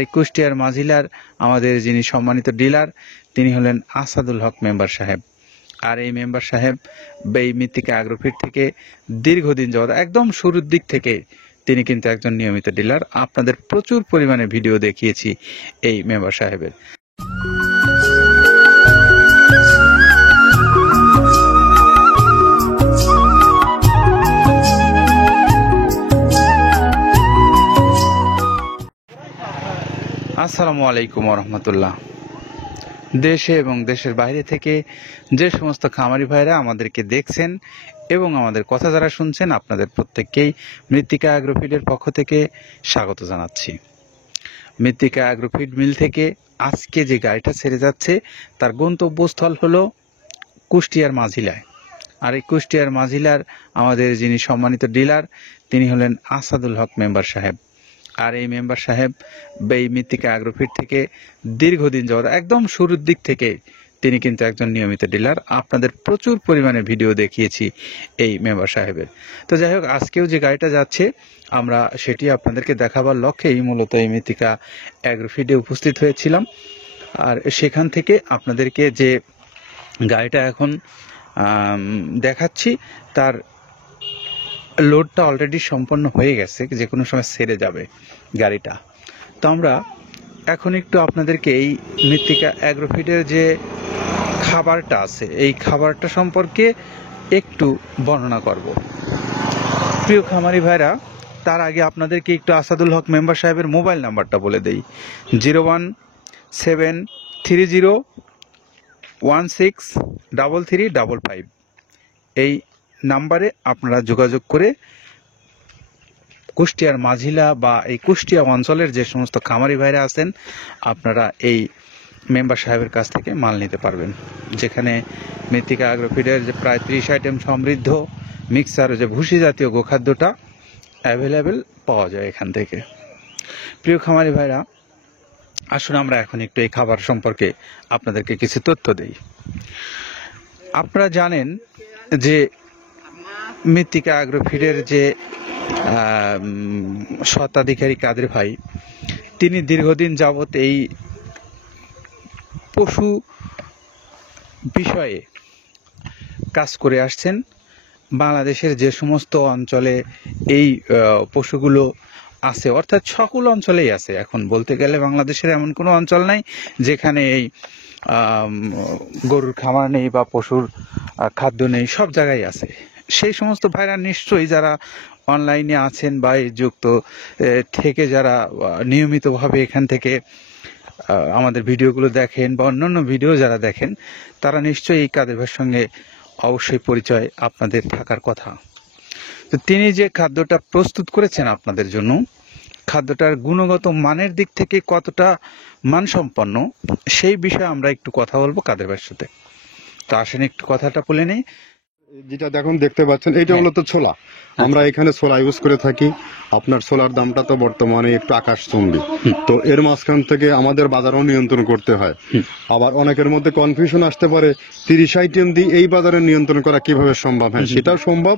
এই কুষ্টিয়ার মাঝিলার আমাদের যিনি সম্মানিত ডিলার তিনি হলেন আসাদুল হক মেম্বার সাহেব। আর এই মেম্বার সাহেব এই মৃত্তিকা অ্যাগ্রোফিট থেকে দীর্ঘদিন যাবত একদম শুরুর দিক থেকে তিনি কিন্তু একজন নিয়মিত ডিলার। আপনাদের প্রচুর পরিমাণে ভিডিও দেখিয়েছি এই মেম্বার সাহেবের। আসসালামু আলাইকুম রহমতুল্লাহ। দেশে এবং দেশের বাইরে থেকে যে সমস্ত খামারি ভাইরা আমাদেরকে দেখছেন এবং আমাদের কথা যারা শুনছেন, আপনাদের প্রত্যেককেই মৃত্তিকা অ্যাগ্রোফিডের পক্ষ থেকে স্বাগত জানাচ্ছি। মৃত্তিকা অ্যাগ্রোফিড মিল থেকে আজকে যে গাড়িটা ছেড়ে যাচ্ছে তার গন্তব্যস্থল হলো কুষ্টিয়ার মাঝিলায়। আর এই কুষ্টিয়ার মাঝিলার আমাদের যিনি সম্মানিত ডিলার তিনি হলেন আসাদুল হক মেম্বার সাহেব। আর এই মেম্বার সাহেব এই মৃত্তিকা অ্যাগ্রোফিট থেকে দীর্ঘদিন যাবত একদম শুরুর দিক থেকে তিনি কিন্তু একজন নিয়মিত ডিলার। আপনাদের প্রচুর পরিমাণে ভিডিও দেখিয়েছি এই মেম্বার সাহেবের। তো যাই হোক, আজকেও যে গাড়িটা যাচ্ছে আমরা সেটি আপনাদেরকে দেখাবার লক্ষ্যেই মূলত এই মৃত্তিকা অ্যাগ্রোফিটে উপস্থিত হয়েছিলাম। আর সেখান থেকে আপনাদেরকে যে গাড়িটা এখন দেখাচ্ছি তার লোডটা অলরেডি সম্পন্ন হয়ে গেছে, যে কোনো সময় ছেড়ে যাবে গাড়িটা। তো আমরা এখন একটু আপনাদেরকে এই মৃত্তিকা অ্যাগ্রোফিডের যে খাবারটা আছে এই খাবারটা সম্পর্কে একটু বর্ণনা করব। প্রিয় খামারি ভাইরা, তার আগে আপনাদেরকে একটু আসাদুল হক মেম্বার সাহেবের মোবাইল নাম্বারটা বলে দেই। 01730163355। এই নাম্বারে আপনারা যোগাযোগ করে কুষ্টিয়ার মাঝিলা বা এই কুষ্টিয়া অঞ্চলের যে সমস্ত খামারি ভাইরা আছেন আপনারা এই মেম্বার সাহেবের কাছ থেকে মাল নিতে পারবেন, যেখানে মৃত্তিকা অ্যাগ্রোফিডের যে প্রায় 30 আইটেম সমৃদ্ধ মিক্সার যে ভুসি জাতীয় গোখাদ্যটা অ্যাভেলেবেল পাওয়া যায় এখান থেকে। প্রিয় খামারি ভাইরা, আসুন আমরা এখন একটু এই খাবার সম্পর্কে আপনাদেরকে কিছু তথ্য দেই। আপনারা জানেন যে মৃত্তিকা অ্যাগ্রোফিডের যে স্বত্বাধিকারী কাদের ভাই তিনি দীর্ঘদিন যাবত এই পশু বিষয়ে কাজ করে আসছেন। বাংলাদেশের যে সমস্ত অঞ্চলে এই পশুগুলো আছে, অর্থাৎ সকল অঞ্চলেই আছে, এখন বলতে গেলে বাংলাদেশের এমন কোনো অঞ্চল নাই যেখানে এই গরুর খামার নেই বা পশুর খাদ্য নেই, সব জায়গায় আছে। সেই সমস্ত ভাইরা নিশ্চয়ই যারা অনলাইনে আছেন বা এই যুক্ত থেকে যারা নিয়মিতভাবে এখান থেকে আমাদের ভিডিওগুলো দেখেন বা অন্যান্য ভিডিও যারা দেখেন তারা নিশ্চয়ই এই কাদের ভাইয়ের সঙ্গে অবশ্যই পরিচয় আপনাদের থাকার কথা। তো তিনি যে খাদ্যটা প্রস্তুত করেছেন আপনাদের জন্য, খাদ্যটার গুণগত মানের দিক থেকে কতটা মানসম্পন্ন সেই বিষয়ে আমরা একটু কথা বলবো কাদের ভাইয়ের সাথে। তো আসেন একটু কথাটা বলে নেই। যেটা দেখতে পাচ্ছেন এইটা হলো তো ছোলা। আমরা এখানে ছোলা ইউজ করে থাকি। আপনার ছোলার দামটা তো বর্তমানে একটু আকাশচুম্বী। তো এর মাঝখান থেকে আমাদের বাজারও নিয়ন্ত্রণ করতে হয়। আবার অনেকের মধ্যে কনফিউশন আসতে পারে 30 আইটেম দিয়ে এই বাজারে নিয়ন্ত্রণ করা কিভাবে সম্ভব। হ্যাঁ, সেটাও সম্ভব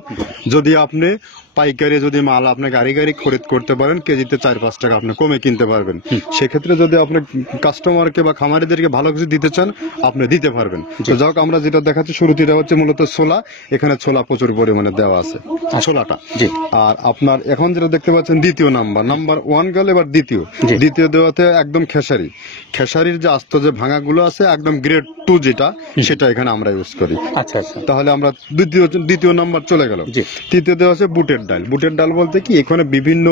যদি আপনি পাইকারি যদি মাল আপনি গাড়ি খরিদ করতে পারেন, কেজিতে 4-5 টাকা আপনি কমে কিনতে পারবেন। সেক্ষেত্রে যদি আপনি কাস্টমারকে বা খামারিদেরকে ভালো কিছু দিতে চান আপনি দিতে পারবেন। তো যাক, আমরা যেটা দেখাচ্ছি শুরুতে এটা হচ্ছে মূলত ছোলা। এখানে ছোলা প্রচুর পরিমাণে দেওয়া আছে ছোলাটা। আর আপনার এখন যেটা দেখতে পাচ্ছেন দ্বিতীয় নাম্বার 1 গেল, এবার দ্বিতীয় দেওয়াতে একদম খেসারির যে আস্ত যে ভাঙাগুলো আছে একদম গ্রেড 2 যেটা, সেটা এখানে আমরা ইউজ করি। আচ্ছা আচ্ছা, তাহলে আমরা দ্বিতীয় নাম্বার চলে গেল। তৃতীয় দেওয়া আছে বুটের ডাল বলতে কি এখানে বিভিন্ন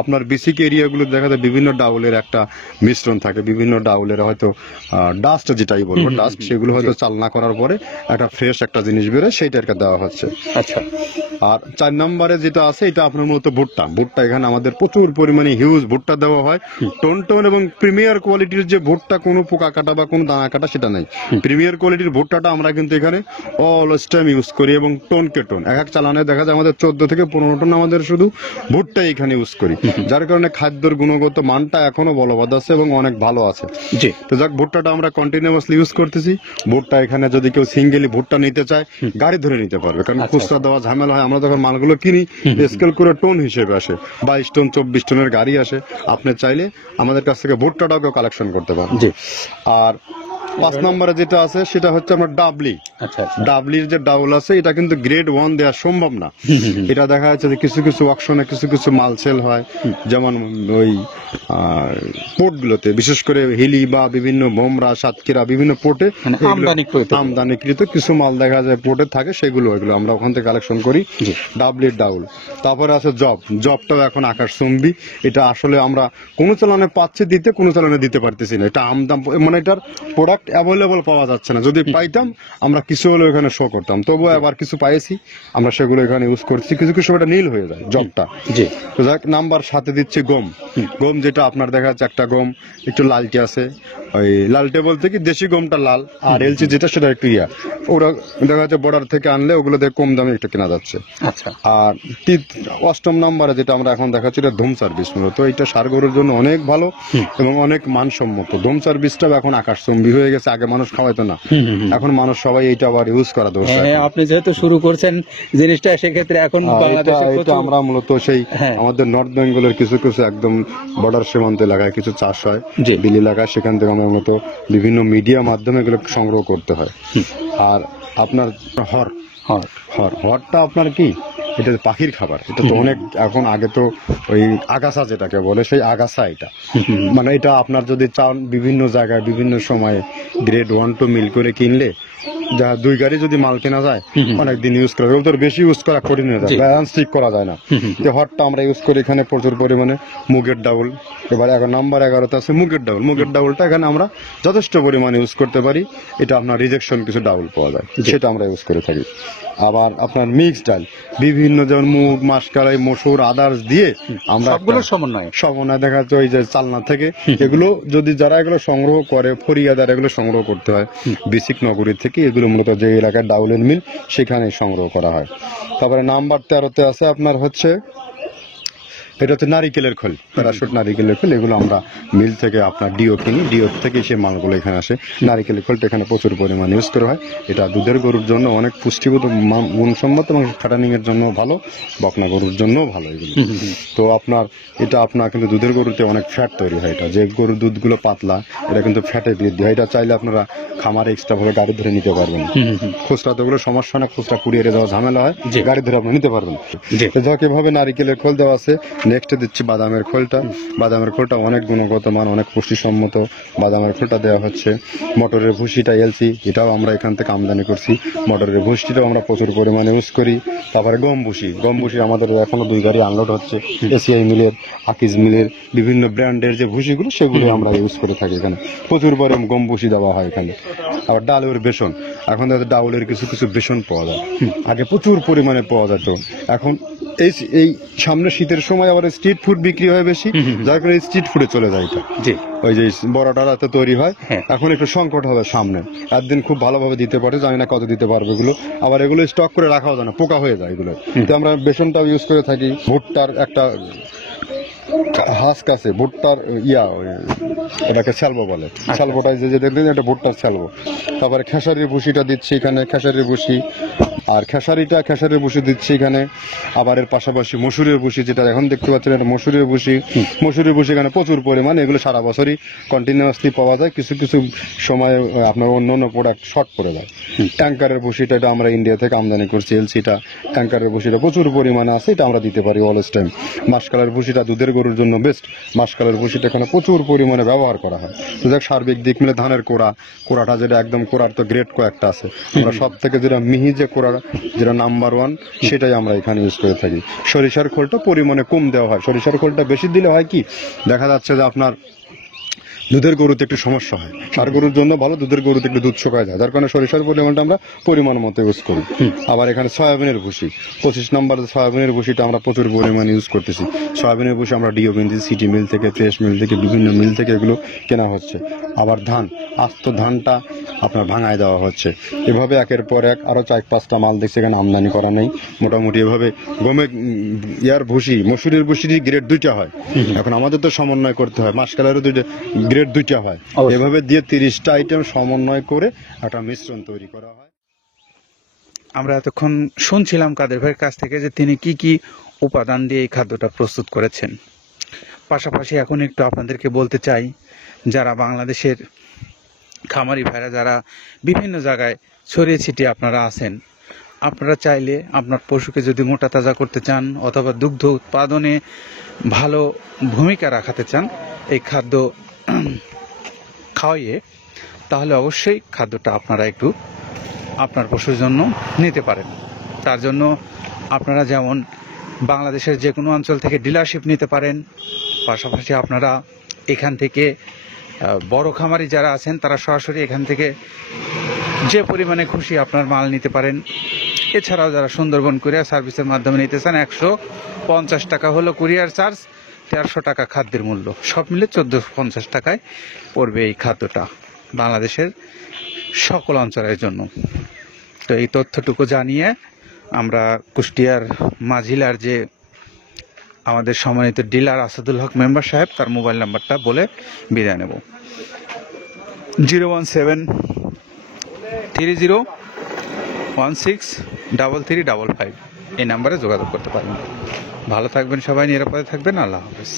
আপনার বেসিক এরিয়াগুলো দেখা যায় বিভিন্ন ডাউলের একটা মিশ্রণ থাকে, বিভিন্ন ডাউলের হয়তো ডাস্ট যেটাই বলবো ডাস্ট, সেগুলো হয়তো চালনা করার পরে একটা ফ্রেশ একটা জিনিস বেরোয়, সেইটাকে দেওয়া হচ্ছে। আচ্ছা, আর 4 নম্বরে যেটা আছে এটা আপনার মূলত ভুট্টা এখানে আমাদের প্রচুর পরিমাণে হিউজ ভুট্টা দেওয়া হয়। টোন এবং প্রিমিয়ার কোয়ালিটির যে ভুট্টা, কোনো পোকা কাটা বা কোনো দানা কাটা সেটা নাই। প্রিমিয়ার কোয়ালিটির ভুট্টাটা আমরা কিন্তু এখানে অলওয়েজ টাইম ইউজ করি এবং টোনকে টোন এক চালানে দেখা যায় আমাদের 14 থেকে 15 টন আমাদের শুধু ভুট্টা এখানে ইউজ করি, যার কারণে খাদ্যের গুণগত মানটা এখনো বলবৎ আছে এবং অনেক ভালো আছে। জি, তো যাক, ভুট্টাটা আমরা কন্টিনিউয়াসলি ইউজ করতেছি। ভুট্টা এখানে যদি কেউ সিঙ্গেলি ভুট্টা নিতে চায় গাড়ি ধরে নিতে পারবে, কারণ খুচরা দেওয়া ঝামেলা হয়। আমরা যখন মালগুলো কিনি স্কেল করে টন হিসেবে আসে, 22 টন 24 টনের গাড়ি আসে। আপনি চাইলে আমাদের কাছ থেকে ভুট্টাটাও কালেকশন করতে পারেন। জি। আর 5 নম্বরে যেটা আছে সেটা হচ্ছে আমার ডাবলি। আচ্ছা। ডাবলির যে ডাউল আছে এটা কিন্তু গ্রেড 1 দেওয়া সম্ভব না। এটা দেখা যাচ্ছে যে কিছু কিছু অকশনে কিছু কিছু মাল সেল হয়, যেমন ওই পোর্ট গুলোতে, বিশেষ করে হিলি বা বিভিন্ন বোমরা, সাতক্ষীরা বিভিন্ন পোর্টে আমদানিকৃত কিছু মাল দেখা যায় পোর্টে থাকে, সেগুলো এগুলো আমরা ওখান থেকে কালেকশন করি। ডাবলির ডাউল। তারপরে আছে জবটাও এখন আকাশচুম্বী। এটা আসলে আমরা কোনো চালানে পাচ্ছি দিতে, কোনো চালানে দিতে পারতেছি না। এটা আমদাম, মানে এটার প্রোডাক্ট অ্যাভেলেবল পাওয়া যাচ্ছে না। যদি পাইতাম আমরা কিছু হলেও এখানে শো করতাম, তবুও আবার কিছু পাইছি, আমরা সেগুলো এখানে ইউজ করছি। কিছু কিছু এটা নীল হয়ে যায় জবটা। তো যাক, নাম্বার সাথে দিচ্ছে গম। গম যেটা আপনার দেখা যাচ্ছে একটা গম একটু লালটে আছে, ওই লালটে বলতে কি দেশি গমটা লাল, আর এলচি যেটা সেটা একটু ওরা দেখা যাচ্ছে বর্ডার থেকে আনলে ওগুলো দিয়ে কম দামে একটু কেনা যাচ্ছে। আচ্ছা। আর 8ম নম্বরে যেটা আমরা এখন দেখাচ্ছি এটা ধুম সার্ভিস। মূলত এটা ষাঁড় গরুর জন্য অনেক ভালো এবং অনেক মানসম্মত। ধুম সার্ভিসটাও এখন আকাশচুম্বী হয়ে গেছে। আগে মানুষ খাওয়াইতো না, এখন মানুষ সবাই এইটা আবার ইউজ করা দরকার। আপনি যেহেতু শুরু করছেন জিনিসটা, সেক্ষেত্রে এখন এটা আমরা মূলত সেই আমাদের নর্থ বেঙ্গলের কিছু কিছু একদম বর্ডার সীমান্ত এলাকায় কিছু চাষ হয়, বিল এলাকায়, সেখান থেকে আমরা মূলত বিভিন্ন মিডিয়া মাধ্যমে এগুলো সংগ্রহ করতে হয়। আর আপনার হরটা আপনার কি, এটা পাখির খাবার। এটা তো অনেক এখন, আগে তো ওই আগাছা যেটাকে বলে সেই আগাছা এটা, মানে এটা আপনার যদি চান বিভিন্ন জায়গায় বিভিন্ন সময়ে গ্রেড 1 2 মিল করে কিনলে যা 2 গাড়ি যদি মাল কেনা যায় অনেকদিন ইউজ করা যায়। বেশি ইউজ করা কঠিন হয়ে যায়, ব্যালেন্স ঠিক করা যায় না। যে হটটা আমরা ইউজ করি এখানে প্রচুর পরিমাণে মুগের ডাউল। এবার এখন নাম্বার 11তে আছে মুগের ডাউল। মুগের ডাউলটা এখানে আমরা যথেষ্ট পরিমাণে ইউজ করতে পারি। এটা আপনার রিজেকশন কিছু ডাউল পাওয়া যায়, সেটা আমরা ইউজ করে থাকি। আবার আপনার মিক্স ডাল বিভিন্ন, যেমন মুগ, মাসকলাই, মসুর, আদার্স দিয়ে আমরা সমন্বয় দেখা যাচ্ছে ওই যে চালনা থেকে এগুলো যদি যারা এগুলো সংগ্রহ করে, ফরিয়াদার এগুলো সংগ্রহ করতে হয় বিসিক নগরী থেকে। এগুলো মূলত যে এলাকায় ডাউলের মিল সেখানে সংগ্রহ করা হয়। তারপরে নাম্বার 13তে আছে আপনার হচ্ছে, এটা হচ্ছে নারিকেলের খোল, প্যারাশুট নারিকেলের খোল। এগুলো আমরা মিল থেকে আপনার ডিও কিনি, ডিও থেকে সেই মালগুলো এখানে আসে। নারিকেলের খোলটা এখানে প্রচুর পরিমাণে ইউজ করা হয়। এটা দুধের গরুর জন্য অনেক পুষ্টিগত গুণসম্মত এবং ফ্যাটানিং এর জন্য ভালো, বকনা গরুর জন্য ভালো এগুলো। তো আপনার এটা আপনার কিন্তু দুধের গরুতে অনেক ফ্যাট তৈরি হয়। এটা যে গরুর দুধগুলো পাতলা, এটা কিন্তু ফ্যাটে বৃদ্ধি হয়। এটা চাইলে আপনারা খামারে এক্সট্রা ভাবে গাড়ি ধরে নিতে পারবেন। খুচরা তো ওগুলো সমস্যা না, খুচরা কুরিয়ারে যাওয়া ঝামেলা হয়, গাড়ি ধরে আপনি নিতে পারবেন। যাক, এভাবে নারিকেলের খোল দেওয়া আছে। নেক্সট দিচ্ছি বাদামের খোলটা। বাদামের খোলটা অনেক গুণগত মান, অনেক পুষ্টিসম্মত। বাদামের খোলটা দেওয়া হচ্ছে। মটরের ভুসিটা এলসি, এটাও আমরা এখান থেকে আমদানি করছি। মটরের ভুসিটাও আমরা প্রচুর পরিমাণে ইউজ করি। তারপরে গম ভুসি আমাদের এখনো 2 গাড়ি আনলোড হচ্ছে। এসিআই মিলের, আকিজ মিলের বিভিন্ন ব্র্যান্ডের যে ভুসিগুলো সেগুলো আমরা ইউজ করে থাকি। এখানে প্রচুর পরিমাণে গম ভুসি দেওয়া হয় এখানে। আবার ডালের বেসন, এখন ডাউলের কিছু কিছু বেসন পাওয়া যায়, আগে প্রচুর পরিমাণে পাওয়া যেত। এখন এই সামনে শীতের সময় আবার স্ট্রিট ফুড বিক্রি হয় বেশি, যার কারণে স্ট্রিট ফুডে চলে যায় এটা। ওই যে বড়টা রাতে তৈরি হয়, এখন একটু সংকট হবে সামনে। একদিন খুব ভালোভাবে দিতে পারে, জানি না কত দিতে পারবে এগুলো। আবার এগুলো স্টক করে রাখাও যায় না, পোকা হয়ে যায় এগুলো। তো আমরা বেসনটাও ইউজ করে থাকি। ভুট্টার একটা হাস্ক আছে, ভুট্টার এটাকে স্যালবো বলে। স্যালবোটাই যে দেখবেন এটা ভুট্টার স্যালবো। তারপরে খেসারির ভুসিটা দিচ্ছি এখানে, খেসারির ভুসি। আর খেসারির ভুসি দিচ্ছি এখানে। আবার এর পাশাপাশি মসুরের ভুসি, যেটা এখন দেখতে পাচ্ছেন এটা মসুরের ভুসি। মসুরের ভুসি এখানে প্রচুর পরিমাণ, এগুলো সারা বছরই কন্টিনিউয়াসলি পাওয়া যায়। কিছু কিছু সময় আপনার অন্য প্রোডাক্ট শর্ট পড়ে যায়। ট্যাঙ্কারের ভুসিটা এটা আমরা ইন্ডিয়া থেকে আমদানি করছি, এলসিটা। ট্যাঙ্কারের ভুসিটা প্রচুর পরিমাণে আছে, এটা আমরা দিতে পারি অলওয়েজ টাইম। মাসকালের ভুসিটা দুধের গরুর জন্য বেস্ট। মাসকালের ভুসিটা এখানে প্রচুর পরিমাণে ব্যবহার করা হয়। তো দেখ, সার্বিক দিক মিলে ধানের কোড়াটা যেটা একদম, কোড়ার তো গ্রেড কয়েকটা আছে, আমরা সব থেকে যেটা মিহি যে কোড়া, যেটা নাম্বার 1, সেটাই আমরা এখানে ইউজ করে থাকি। সরিষার খোলটা পরিমাণে কম দেওয়া হয়। সরিষার খোলটা বেশি দিলে হয় কি, দেখা যাচ্ছে যে আপনার দুধের গরুতে একটু সমস্যা হয়। ষাঁড় গরুর জন্য ভালো, দুধের গরুতে একটু দুধ শুকায় যায়, যার কারণে সরিষার পরিমাণটা আমরা পরিমাণ মতো ইউজ করি। আবার এখানে সয়াবিনের ভুসি, 25 নম্বর সয়াবিনের ভুসিটা আমরা প্রচুর পরিমাণে ইউজ করতেছি। সয়াবিনের ভুসি আমরা ডিও কিনছি, সিটি মিল থেকে, ফ্রেশ মিল থেকে, বিভিন্ন মিল থেকে এগুলো কেনা হচ্ছে। আবার ধান, আস্ত ধানটা আপনার ভাঙায় দেওয়া হচ্ছে। এভাবে একের পর এক আরো 4-5টা মাল দেখছি এখানে আমদানি করা নেই। মোটামুটি এভাবে গমে ভুসি, মসুরের ভুসির গ্রেড 2টা হয়। এখন আমাদের তো সমন্বয় করতে হয়, মাসকালেরও গ্রেড 2টা হয়। এভাবে দিয়ে 30টা আইটেম সমন্বয় করে একটা মিশ্রণ তৈরি করা হয়। আমরা এতক্ষণ শুনছিলাম কাদের ভাইয়ের কাছ থেকে যে তিনি কি কি উপাদান দিয়ে এই খাদ্যটা প্রস্তুত করেছেন। পাশাপাশি এখন একটু আপনাদেরকে বলতে চাই, যারা বাংলাদেশের খামারি ভাইরা যারা বিভিন্ন জায়গায় ছড়িয়ে ছিটিয়ে আপনারা আছেন, আপনারা চাইলে আপনার পশুকে যদি মোটা তাজা করতে চান অথবা দুগ্ধ উৎপাদনে ভালো ভূমিকা রাখাতে চান এই খাদ্য খাওয়াইয়ে, তাহলে অবশ্যই খাদ্যটা আপনারা একটু আপনার পশুর জন্য নিতে পারেন। তার জন্য আপনারা যেমন বাংলাদেশের যে কোনো অঞ্চল থেকে ডিলারশিপ নিতে পারেন, পাশাপাশি আপনারা এখান থেকে বড় খামারি যারা আছেন তারা সরাসরি এখান থেকে যে পরিমাণে খুশি আপনার মাল নিতে পারেন। এছাড়াও যারা সুন্দরবন কুরিয়ার সার্ভিসের মাধ্যমে নিতে চান 150 টাকা হলো কুরিয়ার চার্জ, 1300 টাকা খাদ্যের মূল্য, সব মিলে 1450 টাকায় পড়বে এই খাদ্যটা বাংলাদেশের সকল অঞ্চলের জন্য। তো এই তথ্যটুকু জানিয়ে আমরা কুষ্টিয়ার মাঝিলার যে আমাদের সম্মানিত ডিলার আসাদুল হক মেম্বার সাহেব, তার মোবাইল নাম্বারটা বলে বিদায় নেব। 01730163355 এই নাম্বারে যোগাযোগ করতে পারেন। ভালো থাকবেন সবাই, নিরাপদে থাকবেন। আল্লাহ হাফেজ।